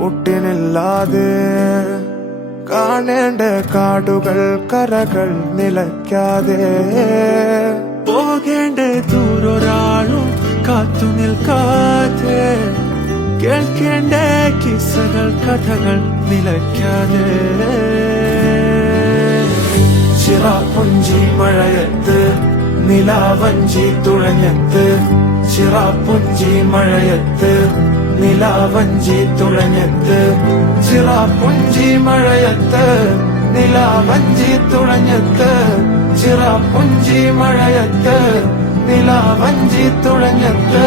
ഒട്ടിനില്ലാതെ കാണേണ്ട കാടുകൾ കരകൾ നിലയ്ക്കാതെ പോകേണ്ട ദൂരൊരാളും കാത്തു നിൽക്കാതെ കേൾക്കേണ്ട കിസ്സകൾ കഥകൾ നിലയ്ക്കാതെ ചിറാപ്പുഞ്ചി മഴയത്ത് നിലാവഞ്ചി തുഴഞ്ഞത്ത് ചിറാപ്പുഞ്ചി മഴയത്ത് നിലാവഞ്ചി തുഴഞ്ഞത്ത് ചിറാപ്പുഞ്ചി മഴയത്ത് നിലാവഞ്ചി തുഴഞ്ഞത്ത് ചിറാപ്പുഞ്ചി മഴയത്ത് നിലാവഞ്ചി തുഴഞ്ഞത്ത്